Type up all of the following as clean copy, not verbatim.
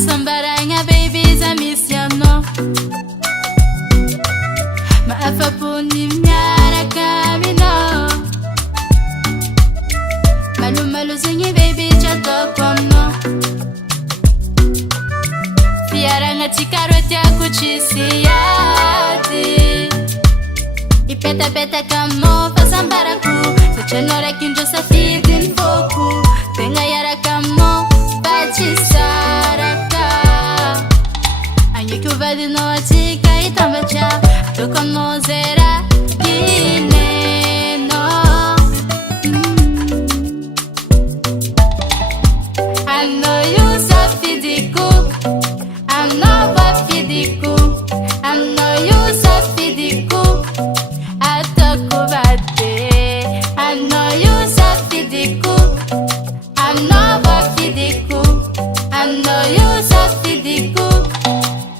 Asambaranga babies I miss you no Maafapuni miara kamino Malu malu zingi baby chato kwamno Fiaranga chikaroti ya kuchisi yati Ipeta peta kamo fasambaraku Sachenora kinjo sa fitin foku Tenga yara kamo Pachisaraka Ange kuvadi no achika itambacha Toko no zera Gine no I know you safidiku I know wafidiku I know you safidiku Atokubate I know you safidiku I know wafidiku I know you safidiku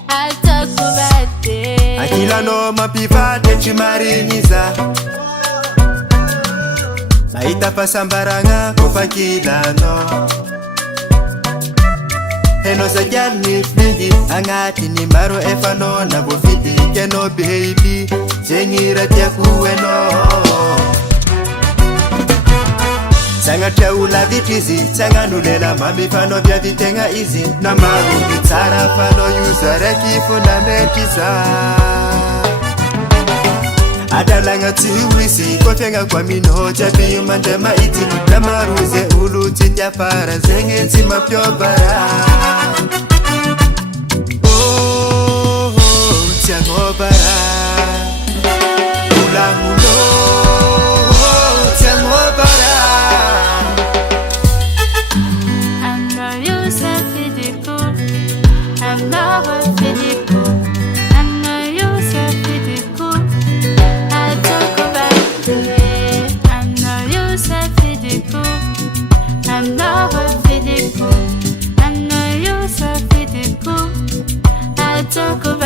Atokubate Akila no mapivate chimarinyiza Maita pasambaranga kufakila no Heno sa gyal ni fligi Angati ni maro efano na bofidi Keno baby Zengira tia kuweno Sanga tia ula vitizi Sanga nulela mamifano vya vitenga izi Na maru vitara fano Yuzare kifuna metisa Adalanga tiwisi Kofenga kwa mino Chapi yumande maiti Na maruze ulu titia para Zenge tima pyo bara Oh, tiango bara Ulamulo Tiango bara I know you safidiku I know wafidiku I know you safidiku Atokubate I know you safidiku I know wafidiku I know you safidiku Atokubate